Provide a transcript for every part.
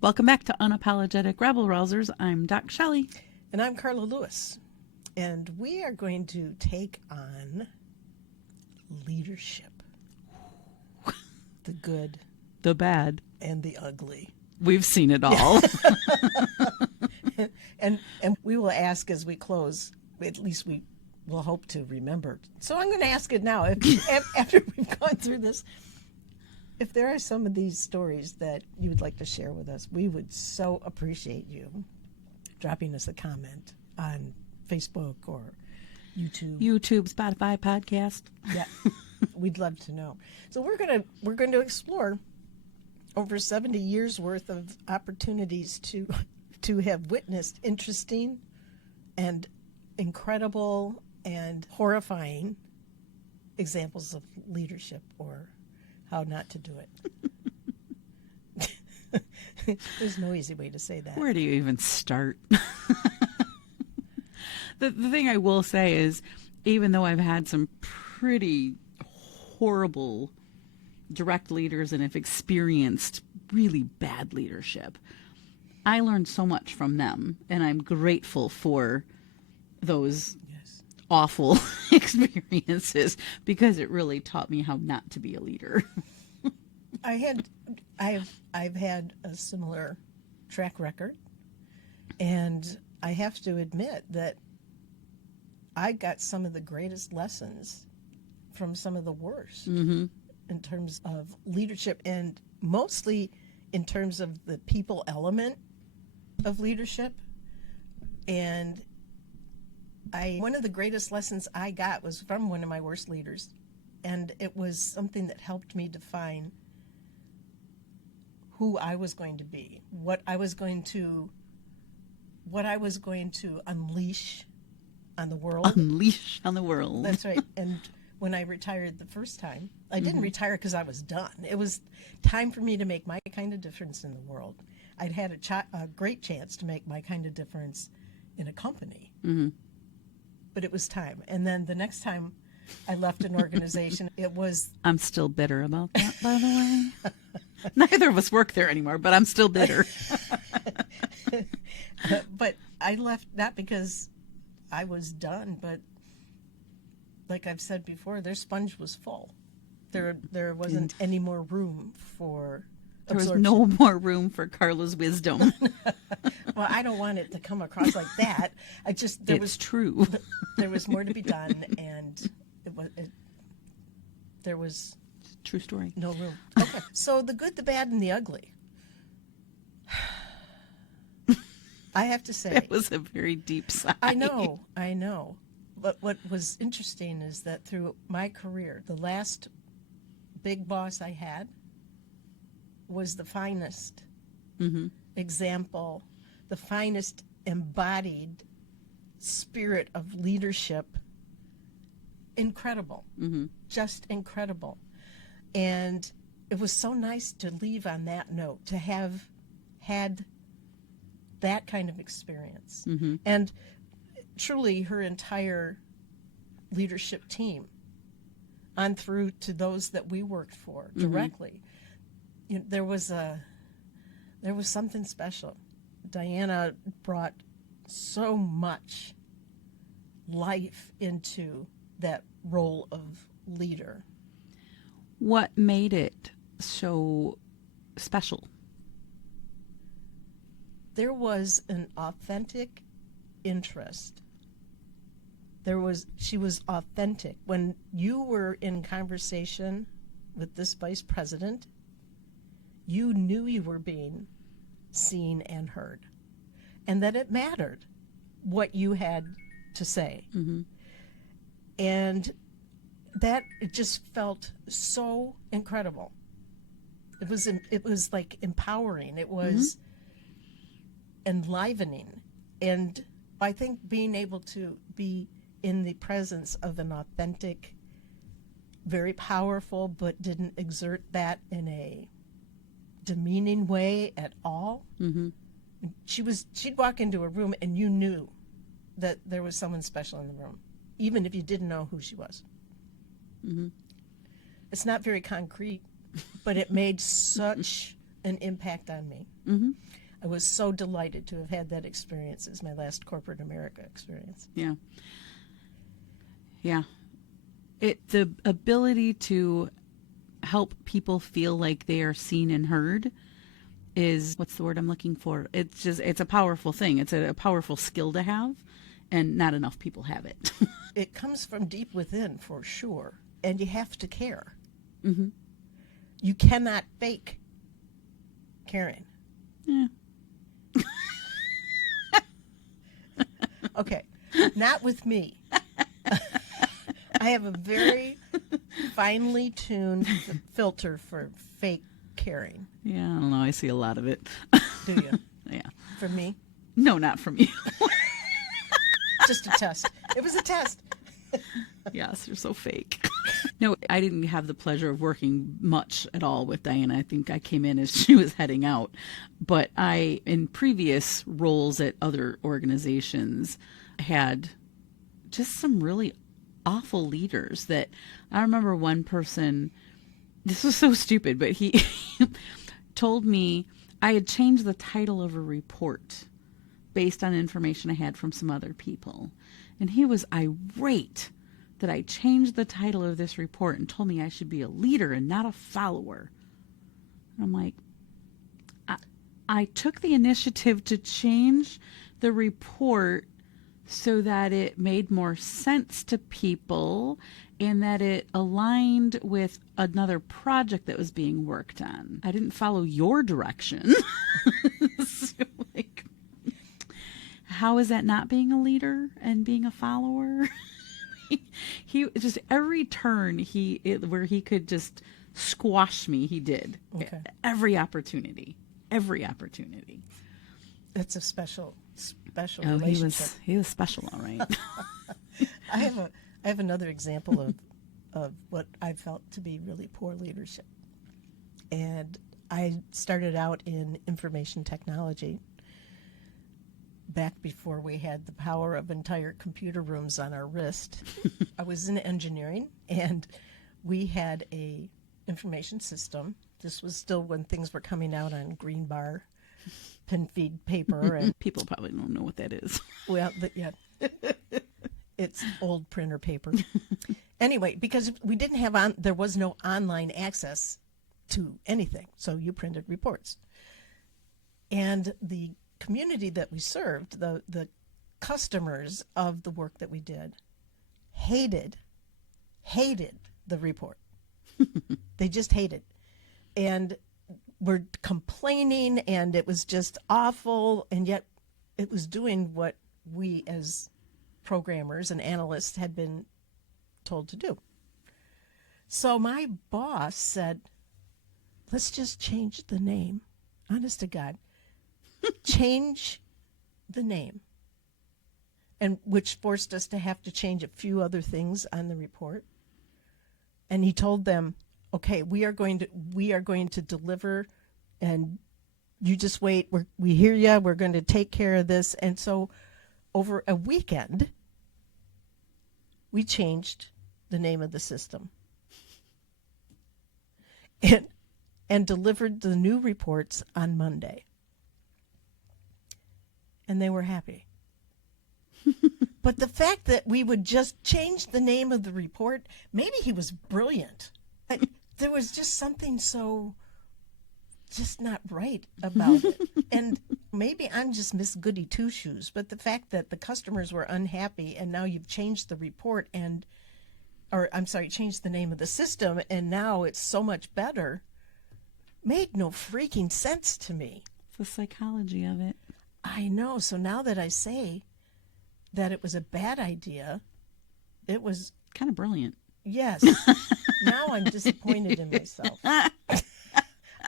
Welcome back to Unapologetic Rabble-Rousers. I'm DocShellie. And I'm Carla Lewis. And we are going to take on leadership. The good, The bad. and the ugly. We've seen it all. And we will ask as we close, at least we will hope to remember. So I'm going to ask it now. After we've gone through this, if there are some of these stories that you would like to share with us, we would so appreciate you dropping us a comment on Facebook or YouTube, Spotify, podcast. Yeah, we'd love to know. So we're going to explore over 70 years worth of opportunities to have witnessed interesting and incredible and horrifying examples of leadership or how not to do it. There's no easy way to say that. Where do you even start? The thing I will say is, even though I've had some pretty horrible direct leaders and have experienced really bad leadership, I learned so much from them, and I'm grateful for those awful experiences because it really taught me how not to be a leader. I've had a similar track record, and I have to admit that I got some of the greatest lessons from some of the worst in terms of leadership, and mostly in terms of the people element of leadership. And one of the greatest lessons I got was from one of my worst leaders, and it was something that helped me define who I was going to be, what I was going to unleash on the world. Unleash on the world. That's right. And when I retired the first time, I didn't retire because I was done. It was time for me to make my kind of difference in the world. I'd had a great chance to make my kind of difference in a company. But it was time. And then the next time I left an organization, it was... I'm still bitter about that, by the way. Neither of us work there anymore, but I'm still bitter. But I left not because I was done, but like I've said before, their sponge was full. There wasn't any more room for absorption. There was no more room for Carla's wisdom. Well, I don't want it to come across like that. It's true. There was more to be done, and there was True story. no room. Okay, so the good, the bad, and the ugly. I have to say, That was a very deep sigh. I know. But what was interesting is that through my career, the last big boss I had was the finest example, the finest embodied spirit of leadership. Incredible. Just incredible. And it was so nice to leave on that note, to have had that kind of experience. And truly her entire leadership team on through to those that we worked for directly. You know, there was something special. Diana brought so much life into that role of leader. What made it so special? There was an authentic interest. She was authentic. When you were in conversation with this vice president, you knew you were being seen and heard, and that it mattered what you had to say. And that it just felt so incredible. It was like empowering. It was enlivening. And I think being able to be in the presence of an authentic, very powerful, but didn't exert that in a demeaning way at all. She'd walk into a room and you knew that there was someone special in the room, even if you didn't know who she was. It's not very concrete, but it made such an impact on me. Mm-hmm. I was so delighted to have had that experience as my last corporate America experience. Yeah. Yeah. The ability to help people feel like they are seen and heard is, what's the word I'm looking for? It's a powerful thing. It's a powerful skill to have, and not enough people have it. It comes from deep within, for sure, and you have to care. Mm-hmm. You cannot fake caring. Yeah. Okay, not with me. I have a very finely tuned filter for fake caring. Yeah, I don't know. I see a lot of it. Do you? Yeah. From me? No, not from you. Just a test. It was a test. Yes, you're so fake. No, I didn't have the pleasure of working much at all with Diana. I think I came in as she was heading out. But in previous roles at other organizations, had just some really awful leaders that I remember one person, this was so stupid, but he told me I had changed the title of a report based on information I had from some other people. And he was irate that I changed the title of this report and told me I should be a leader and not a follower. I'm like, I took the initiative to change the report so that it made more sense to people and that it aligned with another project that was being worked on. I didn't follow your direction. So, like, how is that not being a leader and being a follower? He just, every turn where he could just squash me, he did. Okay. Every opportunity. It's a special Oh, relationship. he was special, all right. I have another example of what I felt to be really poor leadership. And I started out in information technology back before we had the power of entire computer rooms on our wrist. I was in engineering, and we had a information system. This was still when things were coming out on green bar, pen feed paper, and People probably don't know what that is. well, yeah, it's old printer paper. Anyway, because we didn't have there was no online access to anything, so you printed reports. And the community that we served, the customers of the work that we did, hated the report. They just hated, and were complaining, and it was just awful, and yet it was doing what we as programmers and analysts had been told to do. So my boss said, let's just change the name. Honest to God. Change the name. And which forced us to have to change a few other things on the report. And he told them, okay, we are going to deliver, and you just wait. We hear you. We're going to take care of this. And so over a weekend, we changed the name of the system and delivered the new reports on Monday. And they were happy. But the fact that we would just change the name of the report, maybe he was brilliant. But there was just something so just not right about it. And maybe I'm just Miss Goody Two-Shoes, but the fact that the customers were unhappy and now you've changed the report changed the name of the system and now it's so much better made no freaking sense to me. The psychology of it. I know. So now that I say that it was a bad idea, it was Kind of brilliant. yes. Now I'm disappointed in myself.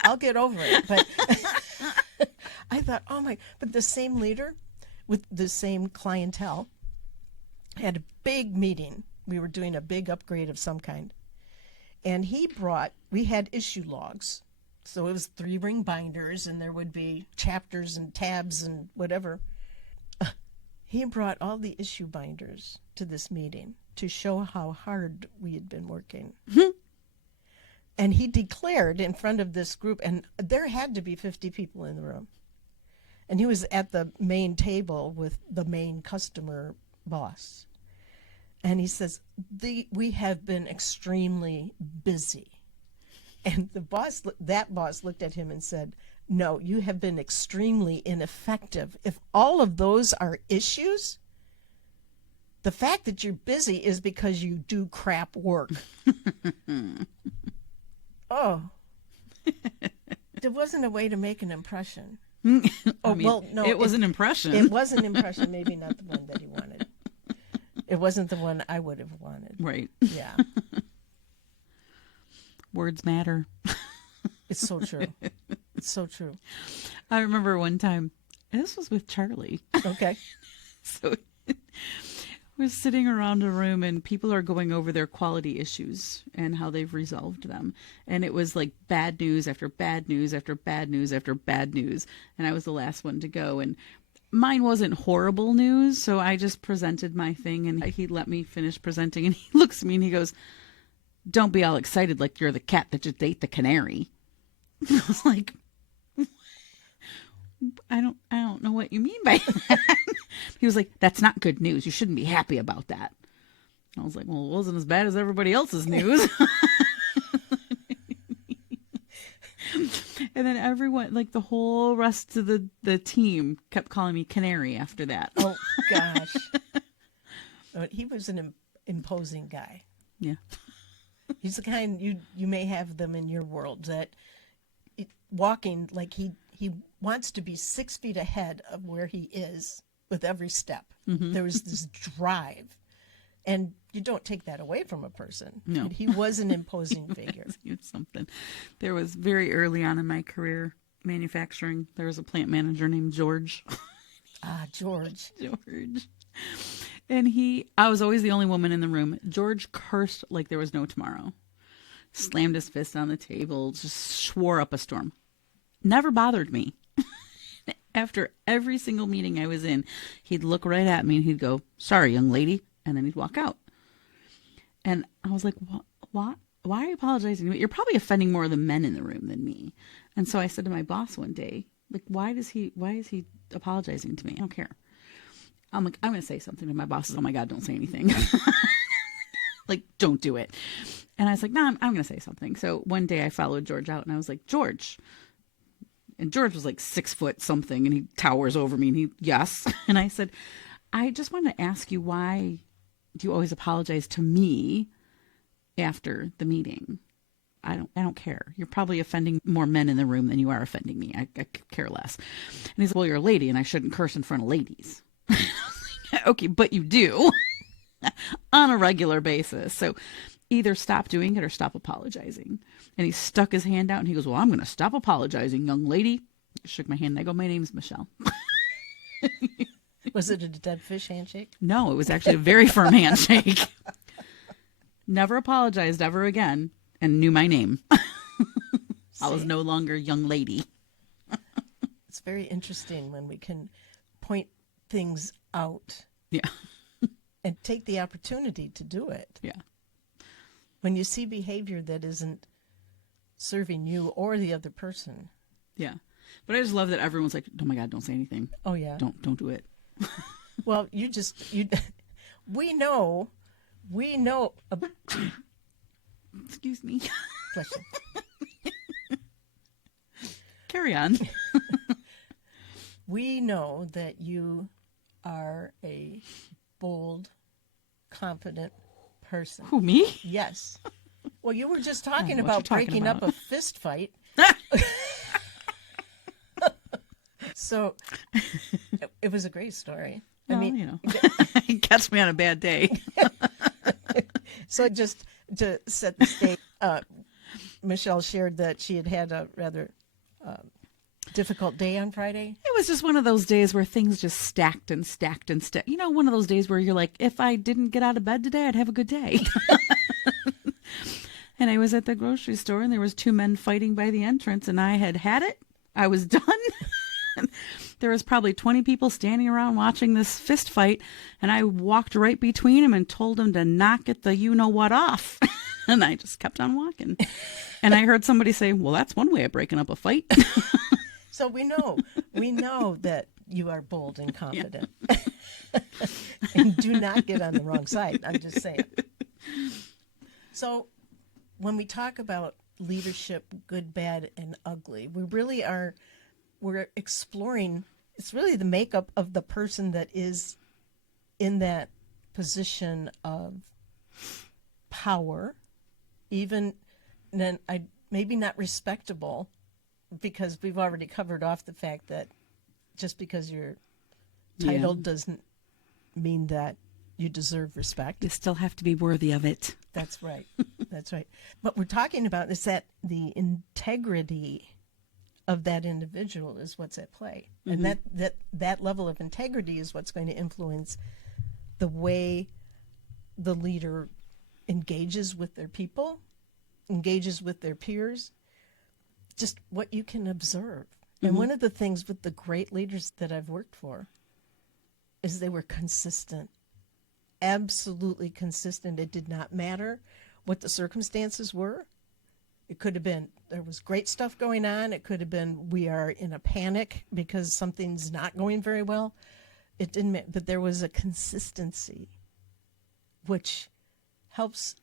I'll get over it. But I thought, but the same leader with the same clientele had a big meeting. We were doing a big upgrade of some kind. And we had issue logs. So it was 3-ring binders, and there would be chapters and tabs and whatever. He brought all the issue binders to this meeting to show how hard we had been working. And he declared in front of this group, and there had to be 50 people in the room. And he was at the main table with the main customer boss. And he says, we have been extremely busy. And that boss looked at him and said, no, you have been extremely ineffective. If all of those are issues, the fact that you're busy is because you do crap work. Oh. There wasn't a way to make an impression. No, it was an impression. It was an impression, maybe not the one that he wanted. It wasn't the one I would have wanted. Right. Yeah. Words matter. It's so true. It's so true. I remember one time, and this was with Charlie. Okay. So we're sitting around a room and people are going over their quality issues and how they've resolved them. And it was like bad news after bad news after bad news after bad news. And I was the last one to go. And mine wasn't horrible news. So I just presented my thing and he let me finish presenting. And he looks at me and he goes, don't be all excited like you're the cat that just ate the canary. I was like, I don't know what you mean by that. He was like, that's not good news. You shouldn't be happy about that. I was like, well, it wasn't as bad as everybody else's news. And then everyone, like the whole rest of the team kept calling me Canary after that. Oh, gosh. He was an imposing guy. Yeah. He's the kind you may have them in your world that walking like he wants to be 6 feet ahead of where he is with every step. Mm-hmm. There was this drive, and you don't take that away from a person. No. He was an imposing figure. He was something. There was very early on in my career manufacturing, there was a plant manager named George. George. George. And I was always the only woman in the room. George cursed like there was no tomorrow. Slammed his fist on the table, just swore up a storm. Never bothered me. After every single meeting I was in, he'd look right at me and he'd go, sorry, young lady. And then he'd walk out. And I was like, what? Why are you apologizing to me? You're probably offending more of the men in the room than me. And so I said to my boss one day, like, why is he apologizing to me? I don't care. I'm like, I'm going to say something to my boss. Says, oh my God, don't say anything. Like, don't do it. And I was like, no, I'm going to say something. So one day I followed George out and I was like, George. And George was like 6 foot something and he towers over me and yes. And I said, I just want to ask you, why do you always apologize to me after the meeting? I don't care. You're probably offending more men in the room than you are offending me. I could care less. And he's like, well, you're a lady and I shouldn't curse in front of ladies. Okay, but you do on a regular basis. So either stop doing it or stop apologizing. And he stuck his hand out and he goes, well, I'm going to stop apologizing, young lady. I shook my hand and I go, my name's Michelle. Was it a dead fish handshake? No, it was actually a very firm handshake. Never apologized ever again and knew my name. I was no longer young lady. It's very interesting when we can point things out. Yeah. And take the opportunity to do it. Yeah. When you see behavior that isn't serving you or the other person. Yeah. But I just love that everyone's like, oh my God, don't say anything. Oh yeah. Don't do it. Well, we know. Excuse me. Bless you. Carry on. We know that you are a bold, confident person. Who, me? Yes. Well, you were just talking What about you talking breaking about? up a fist fight. So it was a great story. Well, I mean, you know, catch me on a bad day. so just to set the stage, Michelle shared that she had a rather difficult day on Friday. It was just one of those days where things just stacked and stacked and stacked. You know, one of those days where you're like, if I didn't get out of bed today, I'd have a good day. And I was at the grocery store and there was 2 men fighting by the entrance and I had it. I was done. There was probably 20 people standing around watching this fist fight, and I walked right between them and told them to knock it the you-know-what off. And I just kept on walking. And I heard somebody say, well, that's one way of breaking up a fight. So we know that you are bold and confident. And do not get on the wrong side. I'm just saying. So when we talk about leadership, good, bad, and ugly, we're exploring, it's really the makeup of the person that is in that position of power, even then maybe not respectable, because we've already covered off the fact that just because you're titled doesn't mean that you deserve respect. You still have to be worthy of it. That's right. That's right. What we're talking about is that the integrity of that individual is what's at play. Mm-hmm. And that level of integrity is what's going to influence the way the leader engages with their people, engages with their peers, just what you can observe. Mm-hmm. And one of the things with the great leaders that I've worked for is they were consistent, absolutely consistent. It did not matter what the circumstances were. It could have been there was great stuff going on. It could have been we are in a panic because something's not going very well. It didn't matter, but there was a consistency which helps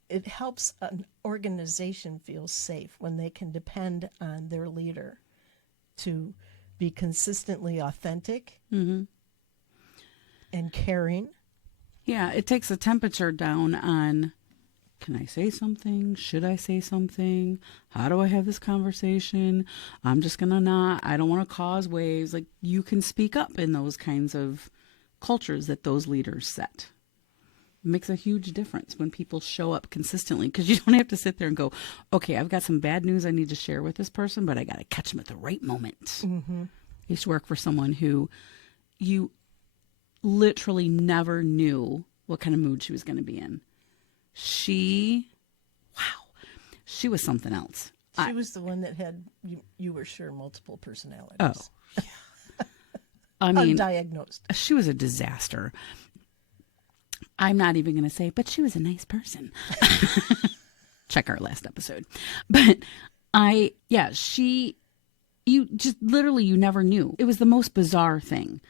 an organization feel safe when they can depend on their leader to be consistently authentic and caring. Yeah, it takes the temperature down on, can I say something? Should I say something? How do I have this conversation? I'm just going to not. I don't want to cause waves. Like, you can speak up in those kinds of cultures that those leaders set. It makes a huge difference when people show up consistently, because you don't have to sit there and go, okay, I've got some bad news I need to share with this person, but I got to catch them at the right moment. Mm-hmm. I used to work for someone who you literally never knew what kind of mood she was going to be in. She was something else. She was the one that had, you were sure, multiple personalities. Oh, yeah. I mean, undiagnosed. She was a disaster. I'm not even going to say, but she was a nice person. Check our last episode. But you just literally, you never knew. It was the most bizarre thing.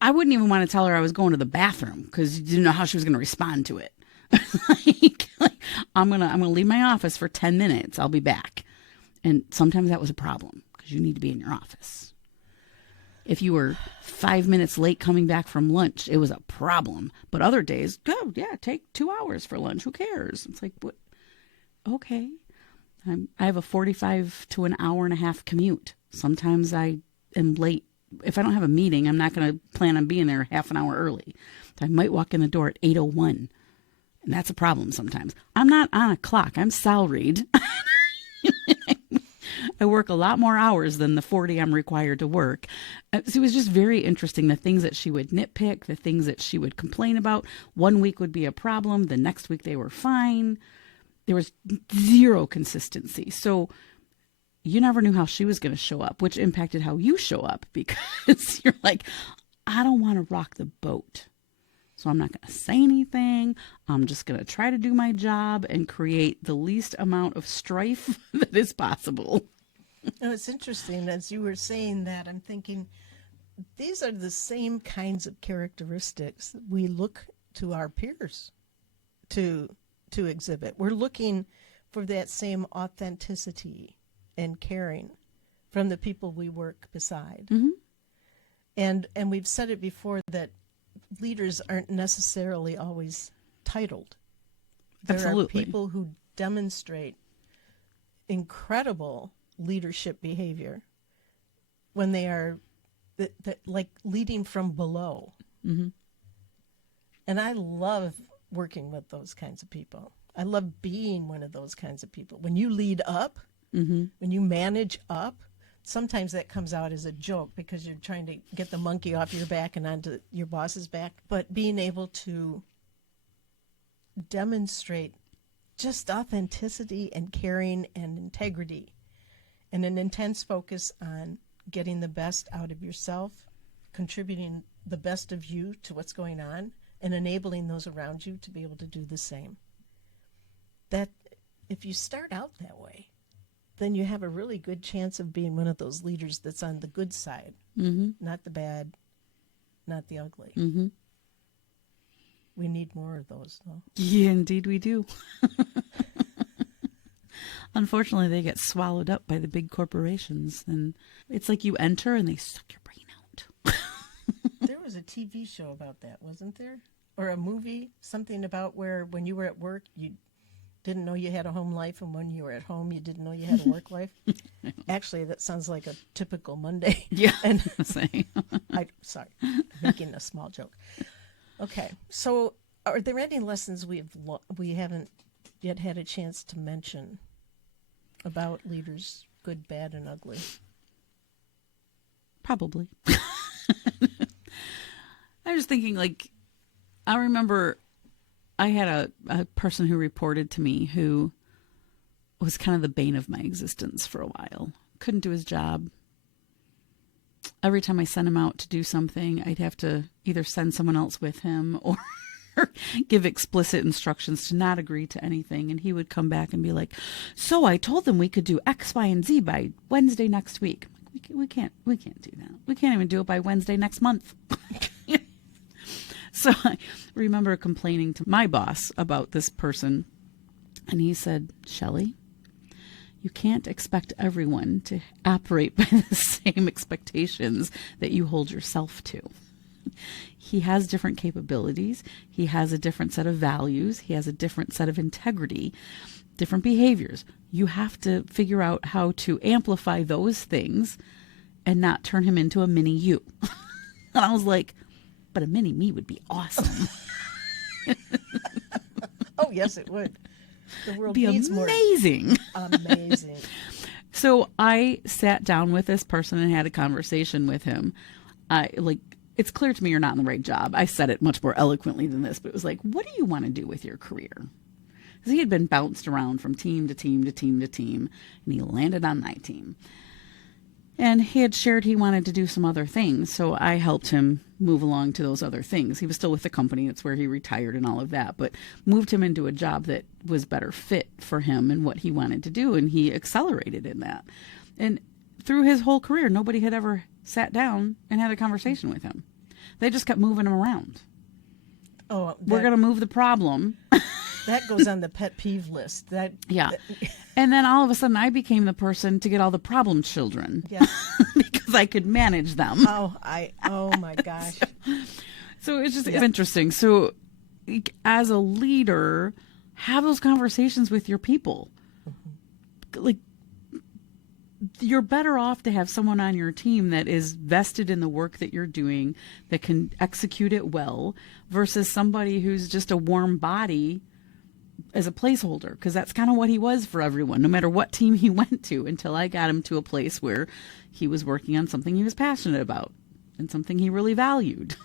I wouldn't even want to tell her I was going to the bathroom because you didn't know how she was going to respond to it. like, I'm gonna leave my office for 10 minutes. I'll be back. And sometimes that was a problem because you need to be in your office. If you were 5 minutes late coming back from lunch, it was a problem. But other days, go, yeah, take 2 hours for lunch. Who cares? It's like, what? Okay. I have a 45 to an hour and a half commute. Sometimes I am late. If I don't have a meeting, I'm not going to plan on being there half an hour early. So I might walk in the door at 8:01. And that's a problem sometimes. I'm not on a clock. I'm salaried. I work a lot more hours than the 40 I'm required to work. So it was just very interesting, the things that she would nitpick, the things that she would complain about. One week would be a problem. The next week they were fine. There was zero consistency. So you never knew how she was going to show up, which impacted how you show up, because you're like, I don't want to rock the boat. So I'm not going to say anything. I'm just going to try to do my job and create the least amount of strife that is possible. It's interesting. As you were saying that, I'm thinking these are the same kinds of characteristics we look to our peers to exhibit. We're looking for that same authenticity and caring from the people we work beside. Mm-hmm. And we've said it before that leaders aren't necessarily always titled. There Absolutely. are people who demonstrate incredible leadership behavior when they are like leading from below. Mm-hmm. And I love working with those kinds of people. I love being one of those kinds of people. When you lead up, when you manage up, sometimes that comes out as a joke because you're trying to get the monkey off your back and onto your boss's back. But being able to demonstrate just authenticity and caring and integrity and an intense focus on getting the best out of yourself, contributing the best of you to what's going on, and enabling those around you to be able to do the same. that if you start out that way, then you have a really good chance of being one of those leaders that's on the good side, not the bad, not the ugly. We need more of those, though. Yeah, indeed we do. Unfortunately, they get swallowed up by the big corporations. And it's like you enter and they suck your brain out. There was a TV show about that, wasn't there? Or a movie, something about where when you were at work, you didn't know you had a home life, and when you were at home, you didn't know you had a work life. Actually, that sounds like a typical Monday. Yeah, and same. Sorry, making a small joke. Okay, so are there any lessons we haven't yet had a chance to mention about leaders, good, bad, and ugly? Probably. I was thinking, like, I remember I had a person who reported to me who was kind of the bane of my existence for a while. Couldn't do his job. Every time I sent him out to do something, I'd have to either send someone else with him or give explicit instructions to not agree to anything. And he would come back and be like, so I told them we could do X, Y, and Z by Wednesday next week. We can't do that. We can't even do it by Wednesday next month. So I remember complaining to my boss about this person, and he said, Shelley, you can't expect everyone to operate by the same expectations that you hold yourself to. He has different capabilities. He has a different set of values. He has a different set of integrity, different behaviors. You have to figure out how to amplify those things and not turn him into a mini you. And I was like, but a mini me would be awesome. Oh, yes, it would. The world be needs amazing. More. Amazing. So I sat down with this person and had a conversation with him. It's clear to me you're not in the right job. I said it much more eloquently than this, but it was like, what do you want to do with your career? Because he had been bounced around from team to team to team to team, and he landed on my team. And he had shared he wanted to do some other things, so I helped him move along to those other things. He was still with the company. It's where he retired and all of that, but moved him into a job that was better fit for him and what he wanted to do, and he accelerated in that. And through his whole career, nobody had ever sat down and had a conversation with him. They just kept moving him around. Oh, we're going to move the problem. That goes on the pet peeve list. And then all of a sudden I became the person to get all the problem children. Yeah. Because I could manage them. Oh my gosh. So it's just it's interesting. So as a leader, have those conversations with your people. Like, you're better off to have someone on your team that is vested in the work that you're doing, that can execute it well, versus somebody who's just a warm body as a placeholder, because that's kind of what he was for everyone, no matter what team he went to, until I got him to a place where he was working on something he was passionate about and something he really valued.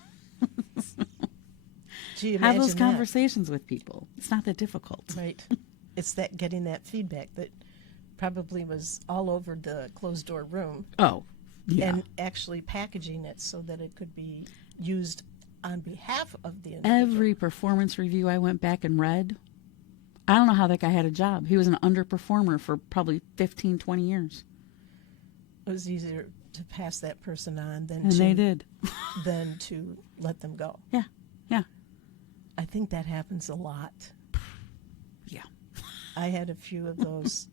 Have those conversations with people. It's not that difficult. Right. It's that getting that feedback that probably was all over the closed-door room. Oh, yeah. And actually packaging it so that it could be used on behalf of the individual. Every performance review I went back and read, I don't know how that guy had a job. He was an underperformer for probably 15, 20 years. It was easier to pass that person on than they did. than to let them go. Yeah, yeah. I think that happens a lot. Yeah. I had a few of those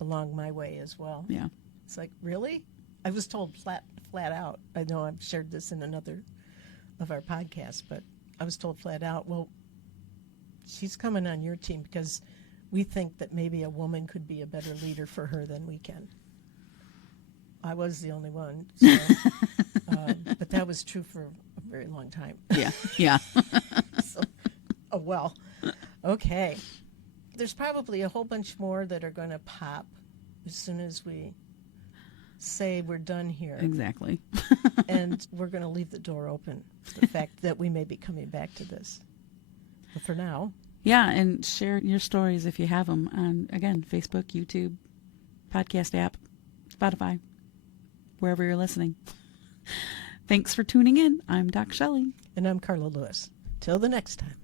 along my way as well. Yeah. It's like, really? I was told flat out. I know I've shared this in another of our podcasts, but I was told flat out, well, she's coming on your team because we think that maybe a woman could be a better leader for her than we can. I was the only one, so, but that was true for a very long time. Yeah, yeah. Well, okay. There's probably a whole bunch more that are going to pop as soon as we say we're done here. Exactly. And we're going to leave the door open to the fact that we may be coming back to this. But for now. Yeah, and share your stories if you have them on, again, Facebook, YouTube, podcast app, Spotify, wherever you're listening. Thanks for tuning in. I'm DocShellie. And I'm Carla Lewis. Till the next time.